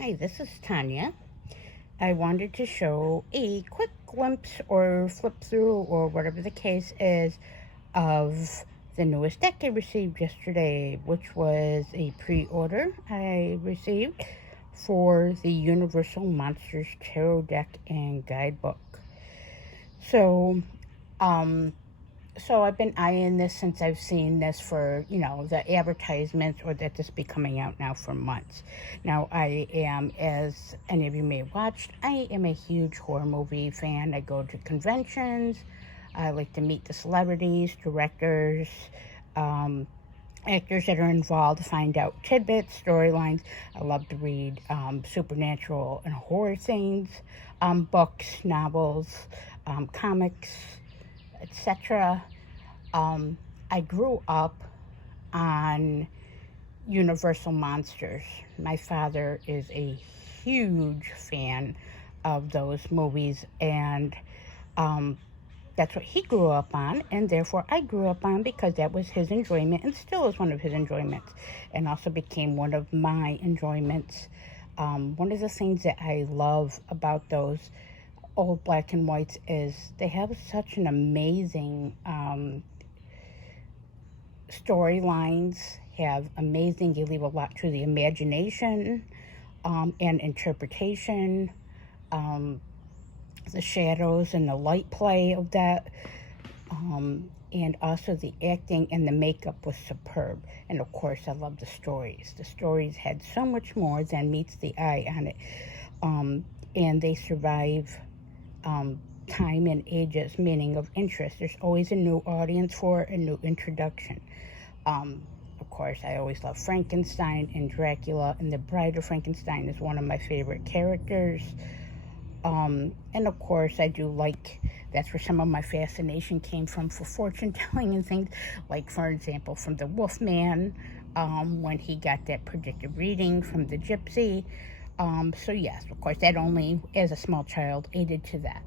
Hi, this is Tanya. I wanted to show a quick glimpse or flip through or whatever the case is of the newest deck I received yesterday, which was a pre-order I received for the Universal Monsters Tarot deck and guidebook. So, um, so I've been eyeing this since I've seen this for, the advertisements or that this be coming out now for months. Now, I am, as any of you may have watched, I am a huge horror movie fan. I go to conventions. I like to meet the celebrities, directors, um, actors that are involved, to find out tidbits, storylines. I love to read supernatural and horror things, books, novels, comics, etc. um, I grew up on Universal Monsters. My father is a huge fan of those movies, and um, that's what he grew up on, and therefore I grew up on because that was his enjoyment and still is one of his enjoyments, and also became one of my enjoyments. One of the things that I love about those old black and whites is they have such an amazing storylines, have amazing, they leave a lot to the imagination and interpretation. Um, the shadows and the light play of that, and also the acting and the makeup was superb. And of course, I love the stories. The stories had so much more than meets the eye on it, and they survive time and ages, meaning of interest. There's always a new audience for a new introduction. Of course, I always love Frankenstein and Dracula, and the Bride of Frankenstein is one of my favorite characters. And of course, I do like, that's where some of my fascination came from for fortune telling and things, like, for example, from the Wolfman, when he got that predictive reading from the gypsy. So yes, of course, that only, as a small child, aided to that.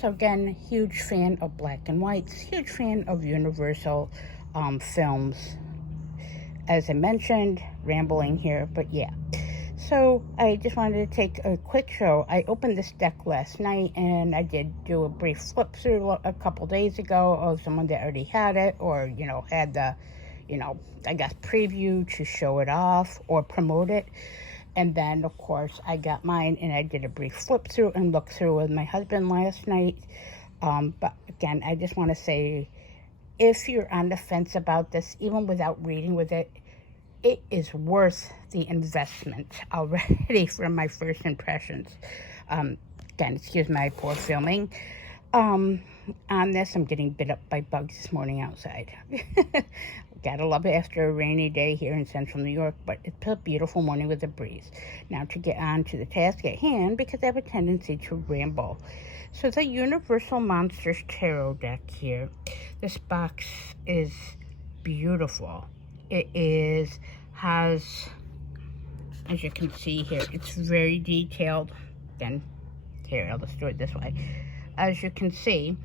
So again, huge fan of black and whites, huge fan of Universal films. As I mentioned, rambling here, but yeah. So I just wanted to take a quick show. I opened this deck last night, and I did do a brief flip through a couple days ago of someone that already had it, or had the, I guess, preview to show it off or promote it. And then, of course, I got mine, and I did a brief flip through and look through with my husband last night. But again, I just want to say, if you're on the fence about this, even without reading with it, it is worth the investment already from my first impressions. Again, excuse my poor filming. On this, I'm getting bit up by bugs this morning outside. Gotta love it after a rainy day here in central New York, but it's a beautiful morning with a breeze. Now to get on to the task at hand, because I have a tendency to ramble. So the Universal Monsters Tarot deck here, this box is beautiful. It has, as you can see here, it's very detailed. Then, here, I'll just do it this way. As you can see,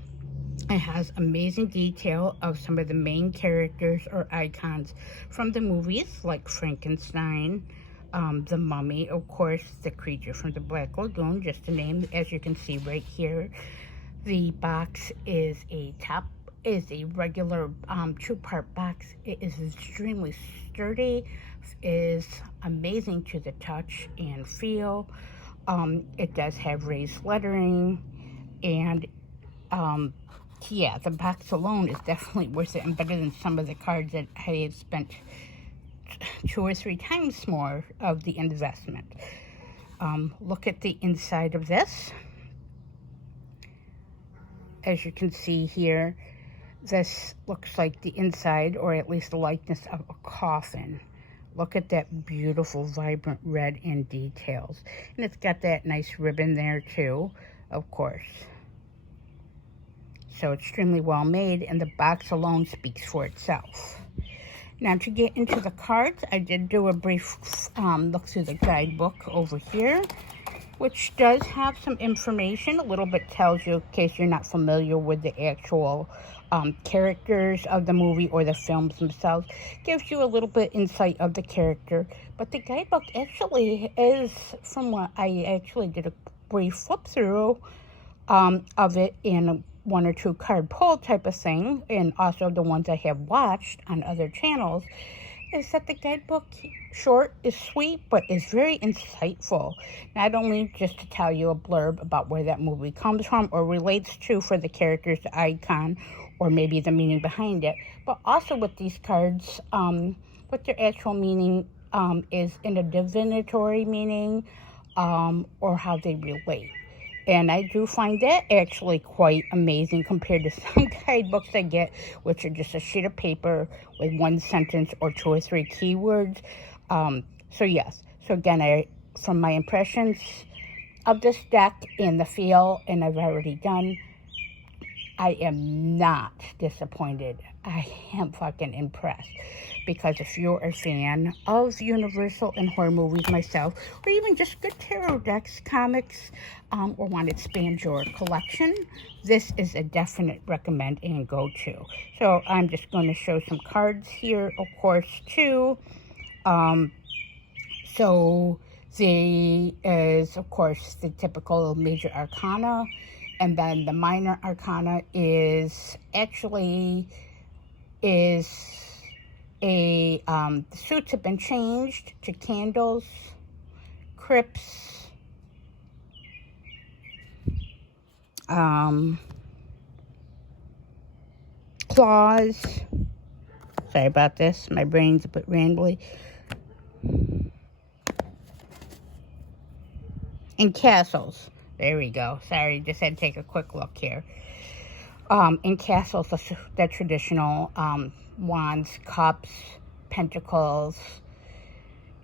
it has amazing detail of some of the main characters or icons from the movies, like Frankenstein, the Mummy, of course, the creature from the Black Lagoon, just to name, as you can see right here. The box is a regular two-part box. It is extremely sturdy, is amazing to the touch and feel. It does have raised lettering, and yeah, the box alone is definitely worth it and better than some of the cards that I have spent 2 or 3 times more of the investment. Look at the inside of this. As you can see here, this looks like the inside, or at least the likeness of a coffin. Look at that beautiful, vibrant red in details. And it's got that nice ribbon there too, of course. So extremely well made, and the box alone speaks for itself. Now to get into the cards, I did do a brief look through the guidebook over here, which does have some information. A little bit tells you, in case you're not familiar with the actual characters of the movie or the films themselves. Gives you a little bit insight of the character. But the guidebook actually is, from what I actually did a brief flip through of it in one or two card pull type of thing, and also the ones I have watched on other channels, is that the guidebook short is sweet but is very insightful, not only just to tell you a blurb about where that movie comes from or relates to for the characters, the icon, or maybe the meaning behind it, but also with these cards, what their actual meaning is in a divinatory meaning, or how they relate. And I do find that actually quite amazing compared to some guidebooks I get, which are just a sheet of paper with one sentence or two or three keywords. So yes, so again, from my impressions of this deck and the feel, and I've already done, I am not disappointed. I am fucking impressed. Because if you're a fan of Universal and horror movies myself, or even just good tarot decks, comics, or want to expand your collection, this is a definite recommend and go-to. So I'm just going to show some cards here, of course, too. So there is, of course, the typical major arcana, and then the minor arcana is actually the suits have been changed to candles, crypts, claws. Sorry about this, my brain's a bit rambly. And castles. There we go. Sorry, just had to take a quick look here. In castles, the traditional wands, cups, pentacles,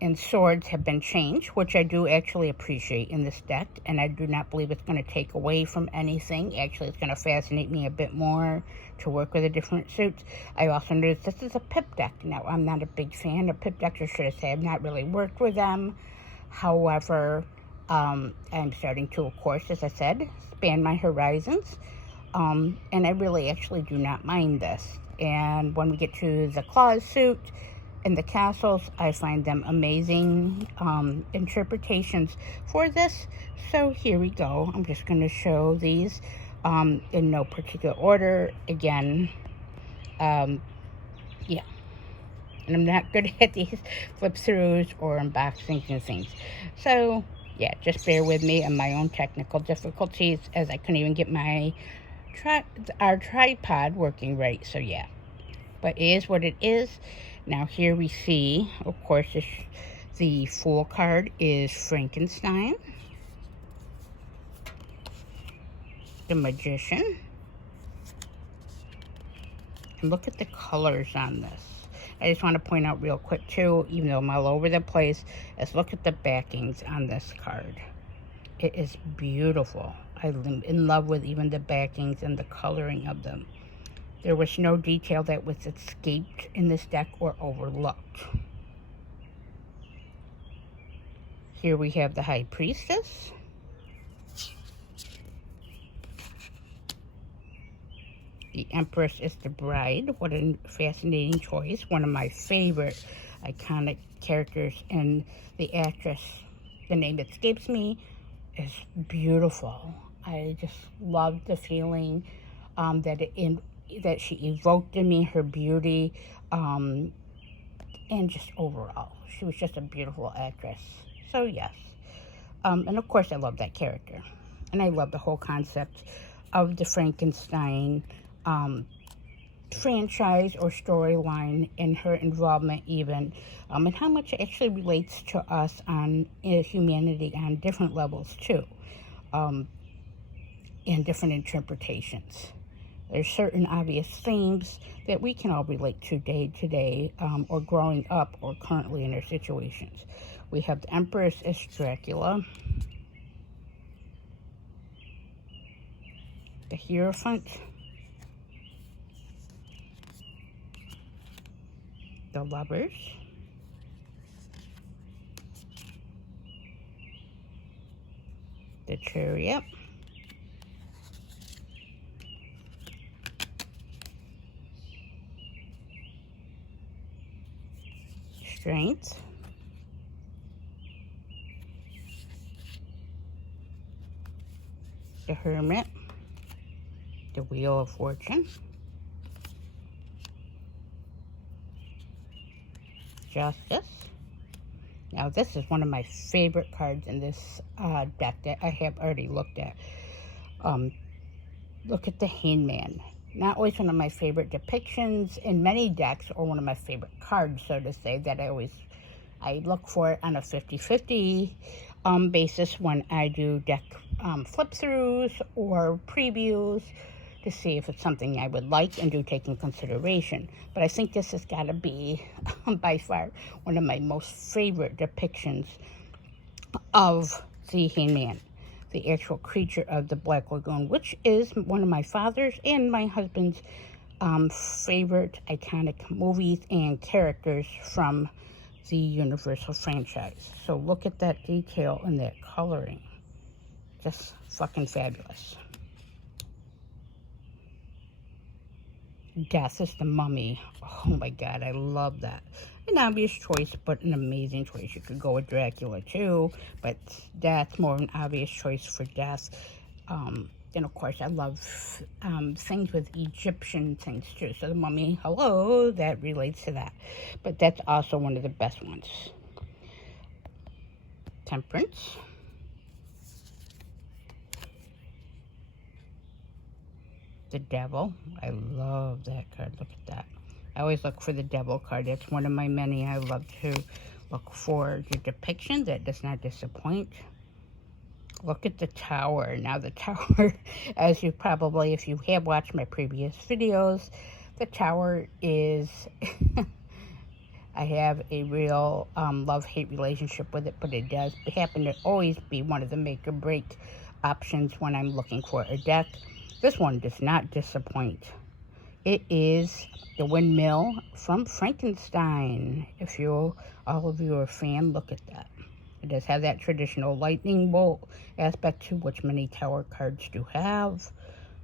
and swords have been changed, which I do actually appreciate in this deck, and I do not believe it's going to take away from anything. Actually, it's going to fascinate me a bit more to work with the different suits. I also noticed this is a pip deck. Now, I'm not a big fan of pip decks, or should I say I've not really worked with them. However, I'm starting to, of course, as I said, expand my horizons. And I really actually do not mind this. And when we get to the claws suit and the castles, I find them amazing interpretations for this. So here we go. I'm just going to show these in no particular order. Again, yeah. And I'm not good at these flip-throughs or unboxings and things. So, yeah, just bear with me on my own technical difficulties, as I couldn't even get our tripod working right. So, yeah. But it is what it is. Now, here we see, of course, the Fool card is Frankenstein, the Magician. And look at the colors on this. I just want to point out real quick too, even though I'm all over the place, is look at the backings on this card. It is beautiful. I'm in love with even the backings and the coloring of them. There was no detail that was escaped in this deck or overlooked. Here we have the High Priestess. The Empress is the Bride. What a fascinating choice. One of my favorite iconic characters, and the actress, the name escapes me, is beautiful. I just loved the feeling that she evoked in me, her beauty, and just overall. She was just a beautiful actress. So yes. And of course I love that character. And I love the whole concept of the Frankenstein franchise or storyline, and her involvement even, and how much it actually relates to us on humanity on different levels too, and different interpretations. There's certain obvious themes that we can all relate to day to day, or growing up or currently in their situations. We have the Empress as Dracula, the Hierophant, the Lovers, the Chariot, Strength, the Hermit, the Wheel of Fortune, Justice. Now this is one of my favorite cards in this deck that I have already looked at. Look at the Hangman. Not always one of my favorite depictions in many decks, or one of my favorite cards, so to say, that I look for it on a 50-50 basis when I do deck flip-throughs or previews to see if it's something I would like and do take in consideration. But I think this has got to be by far one of my most favorite depictions of the Hangman, the actual creature of the Black Lagoon, which is one of my father's and my husband's favorite iconic movies and characters from the Universal franchise. So look at that detail and that coloring. Just fucking fabulous. Death is the Mummy. Oh my god, I love that. An obvious choice, but an amazing choice. You could go with Dracula too, but that's more of an obvious choice for Death. And of course, I love things with Egyptian things too. So the Mummy, hello, that relates to that. But that's also one of the best ones. Temperance. The Devil. I love that card. Look at that. I always look for the Devil card. That's one of my many I love to look for. The depiction that does not disappoint. Look at the Tower. Now the Tower, as you probably, if you have watched my previous videos, the Tower is, I have a real love-hate relationship with it, but it does happen to always be one of the make or break options when I'm looking for a deck. This one does not disappoint. It is the Windmill from Frankenstein. If all of you are a fan, look at that. It does have that traditional lightning bolt aspect to which many Tower cards do have.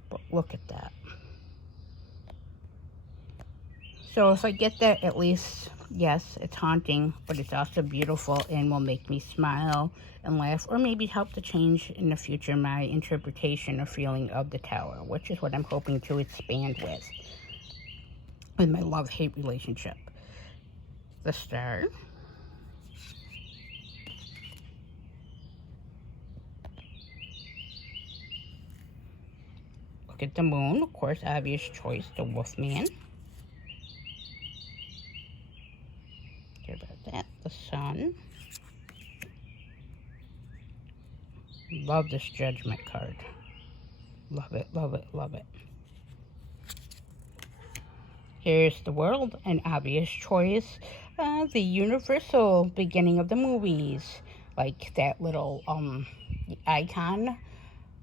But look at that. So if I get that, at least, yes, it's haunting, but it's also beautiful and will make me smile and laugh, or maybe help to change in the future my interpretation or feeling of the Tower, which is what I'm hoping to expand with my love-hate relationship. The Star. Look at the Moon, of course, obvious choice, the Wolfman. Care about that. The Sun. Love this Judgment card. Love it, love it, love it. Here's the World, an obvious choice. The Universal beginning of the movies. Like that little icon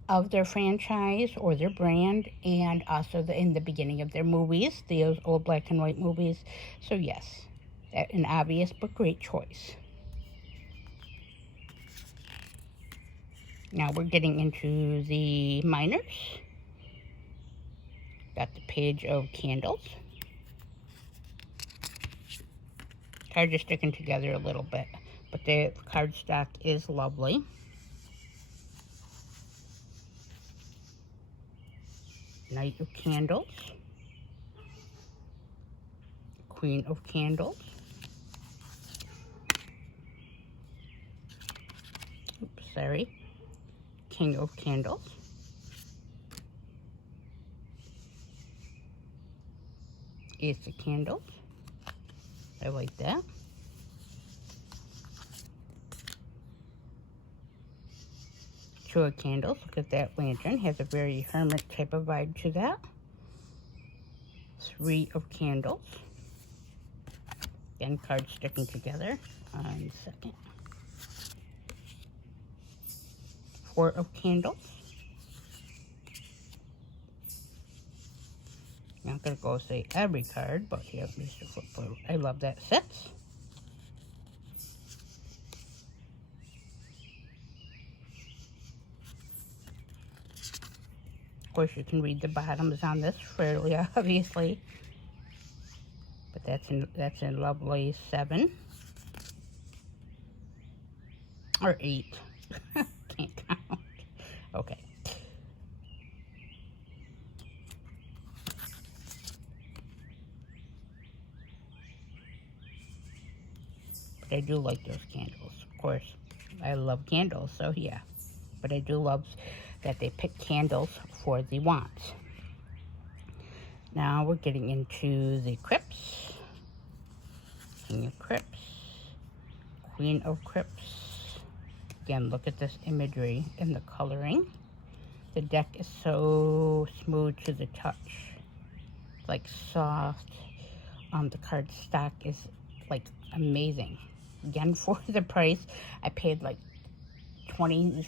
of their franchise or their brand, and also in the beginning of their movies, those old black and white movies. So yes, an obvious but great choice. Now we're getting into the minors. Got the Page of Candles. Cards are sticking together a little bit, but the card stock is lovely. Knight of Candles. Queen of Candles. Oops, sorry. King of Candles. Ace of Candles. I like that. Two of Candles. Look at that lantern. Has a very hermit type of vibe to that. Three of Candles. Again, cards sticking together. On second. Four of Candles. I'm not going to go say every card, but here, Mr. Flip Blue. I love that set. Of course, you can read the bottoms on this fairly obviously. But that's in lovely 7. or 8. Can't count. Okay. But I do like those candles, of course. I love candles, so yeah. But I do love that they pick candles for the wands. Now we're getting into the crypts. King of Crypts, Queen of Crypts. Again, look at this imagery and the coloring. The deck is so smooth to the touch. It's like soft. The card stock is like amazing. Again, for the price, I paid like $27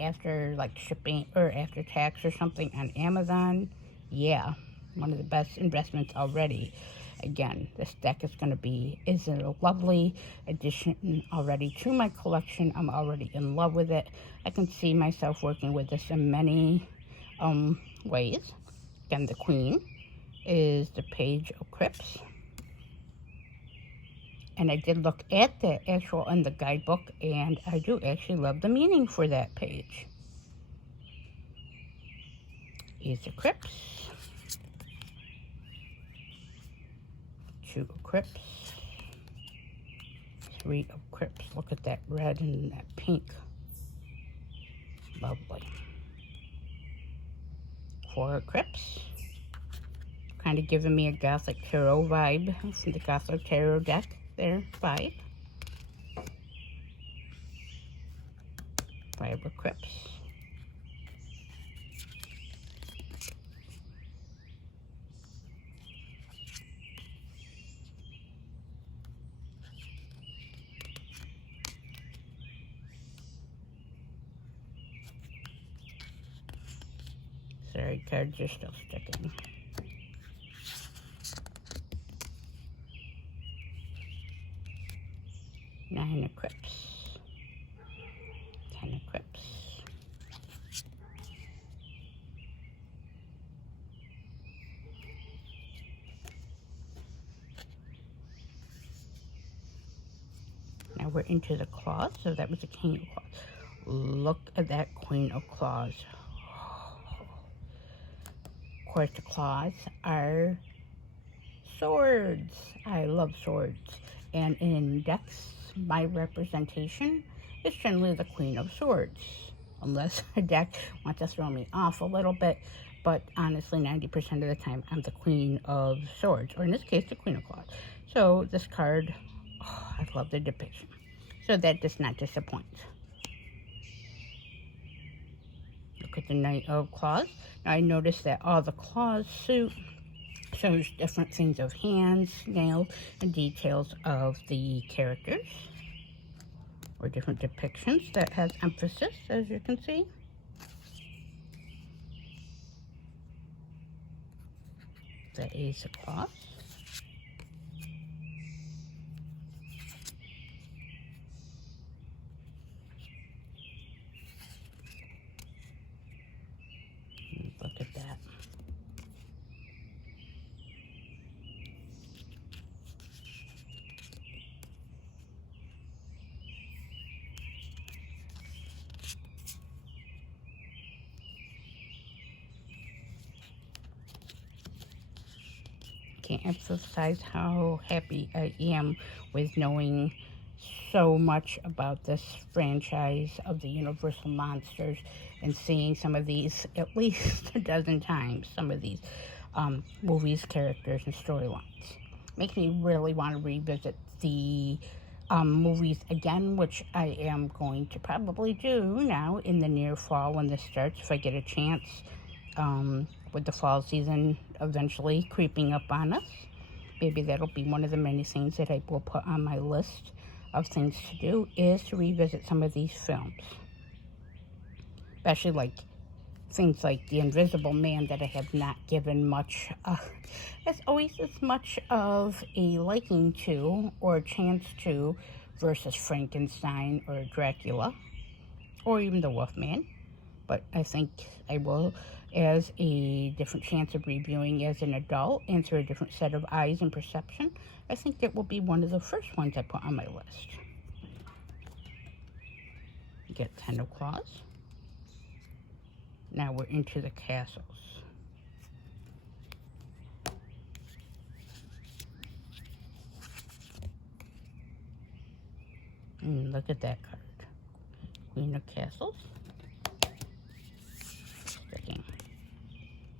after like shipping or after tax or something on Amazon. Yeah, one of the best investments already. Again, this deck is a lovely addition already to my collection. I'm already in love with it. I can see myself working with this in many ways. Again, the Queen is the Page of Crypts. And I did look at the actual in the guidebook, and I do actually love the meaning for that page. Ace of Crypts, 2 of Crypts, 3 of Crypts. Look at that red and that pink. Lovely. 4 of Crypts. Kind of giving me a Gothic Tarot vibe from the Gothic Tarot deck there. 5. 5 of Crypts. 3 cards are still sticking. 9 of Crypts. 10 of Crypts. 'Now we're into the claws, so that was the King of Claws. Look at that Queen of Claws. Of course, the claws are swords. I love swords. And in decks, my representation is generally the Queen of Swords. Unless a deck wants to throw me off a little bit. But honestly, 90% of the time, I'm the Queen of Swords. Or in this case, the Queen of Claws. So this card, I love the depiction. So that does not disappoint. Look at the Knight of Claws. Now I noticed that all the claws suit shows different things of hands, nails, and details of the characters. Or different depictions that has emphasis, as you can see. The Ace of Claws. Look at that. Can't emphasize how happy I am with knowing so much about this franchise of the Universal Monsters and seeing some of these at least a dozen times, some of these movies, characters, and storylines. Makes me really want to revisit the movies again, which I am going to probably do now in the near fall when this starts, if I get a chance, with the fall season eventually creeping up on us. Maybe that'll be one of the many things that I will put on my list of things to do, is to revisit some of these films. Especially like things like The Invisible Man that I have not given much, as always, as much of a liking to or a chance to versus Frankenstein or Dracula or even The Wolfman. But I think I will, as a different chance of reviewing as an adult and through a different set of eyes and perception, I think that will be one of the first ones I put on my list. Get 10 of claws. Now we're into the castles. And look at that card. Queen of Castles. Sticking.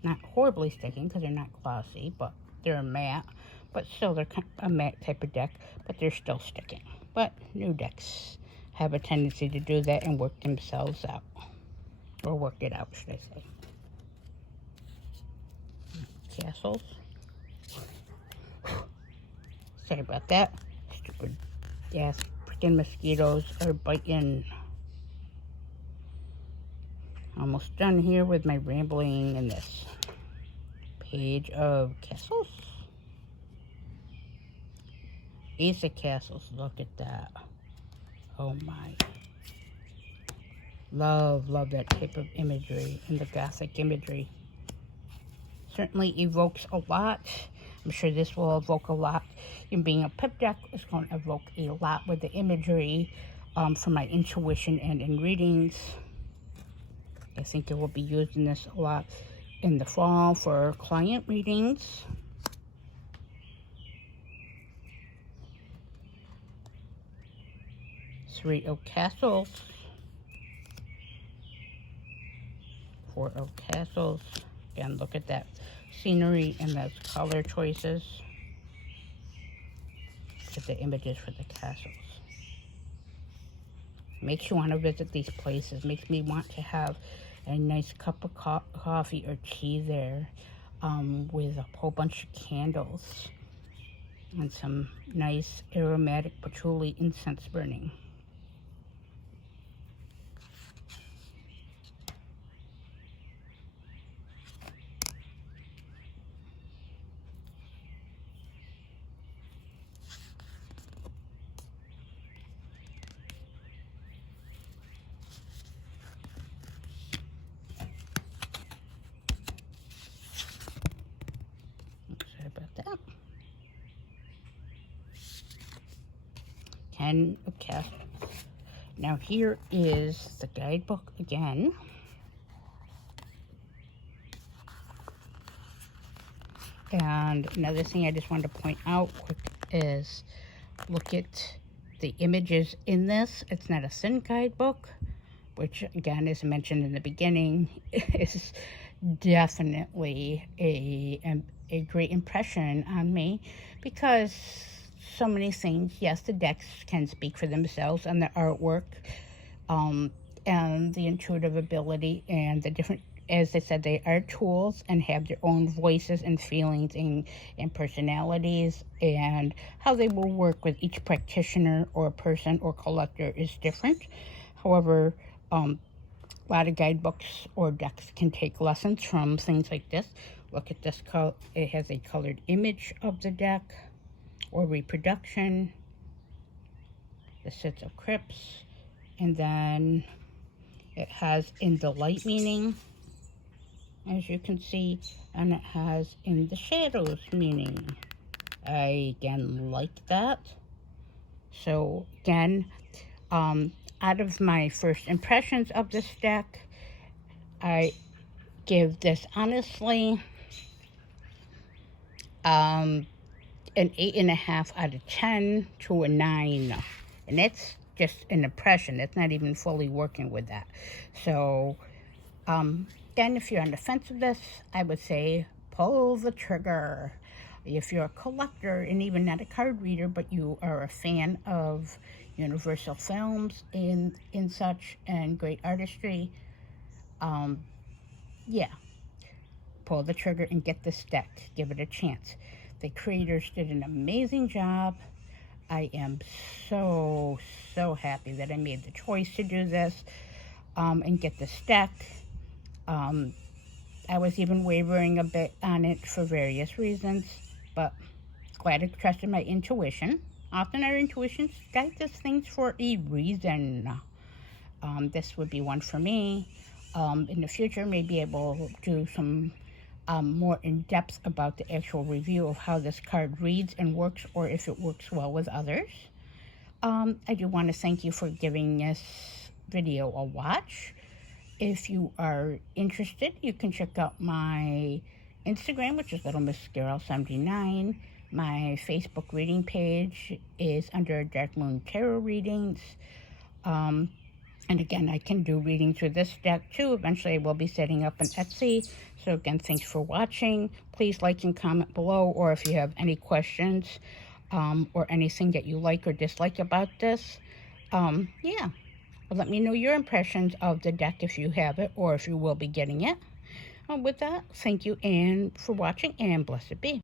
Not horribly sticking because they're not glossy, but they're matte. But still, they're a matte type of deck, but they're still sticking. But new decks have a tendency to do that and work themselves out. Or work it out, should I say. Castles. Sorry about that. Stupid ass freaking mosquitoes are biting. Almost done here with my rambling in this Page of Castles. Ace of Castles, look at that. Oh my. Love that type of imagery and the Gothic imagery. Certainly evokes a lot. I'm sure this will evoke a lot. In being a pip deck, it's going to evoke a lot with the imagery from my intuition and in readings. I think it will be using this a lot in the fall for client readings. Three of Castles. Four of Castles. Again, look at that scenery and those color choices. Look at the images for the castles. Makes you want to visit these places. Makes me want to have a nice cup of coffee or tea there with a whole bunch of candles and some nice aromatic patchouli incense burning. Sorry about that. 10 of Castles. Now here is the guidebook again. And another thing I just wanted to point out quick is look at the images in this. It's not a thin guidebook, which again, as mentioned in the beginning, is definitely a great impression on me because so many things, yes, the decks can speak for themselves and the artwork and the intuitive ability and the different, as I said, they are tools and have their own voices and feelings and personalities, and how they will work with each practitioner or person or collector is different. However, a lot of guidebooks or decks can take lessons from things like this. Look at this, it has a colored image of the deck or reproduction, the Six of Crypts, and then it has in the light meaning, as you can see, and it has in the shadows meaning. I again like that. So again, out of my first impressions of this deck, I give this honestly an 8.5 out of 10 to a 9, and that's just an impression. That's not even fully working with that. So then if you're on the fence of this, I would say pull the trigger. If you're a collector and even not a card reader, but you are a fan of Universal films and such and great artistry, yeah, pull the trigger and get this deck. Give it a chance. The creators did an amazing job. I am so happy that I made the choice to do this and get this deck. I was even wavering a bit on it for various reasons, but glad I trusted my intuition. Often our intuitions guide us things for a reason. This would be one for me. In the future, may be able to do some more in-depth about the actual review of how this card reads and works, or if it works well with others. I do want to thank you for giving us video a watch. If you are interested, you can check out my Instagram, which is Little Miss Girl 79. My Facebook reading page is under Dark Moon Tarot Readings. And again, I can do readings with this deck too. Eventually, I will be setting up an Etsy. So again, thanks for watching. Please like and comment below, or if you have any questions or anything that you like or dislike about this. Yeah, well, let me know your impressions of the deck if you have it or if you will be getting it. With that, thank you and for watching, and blessed be.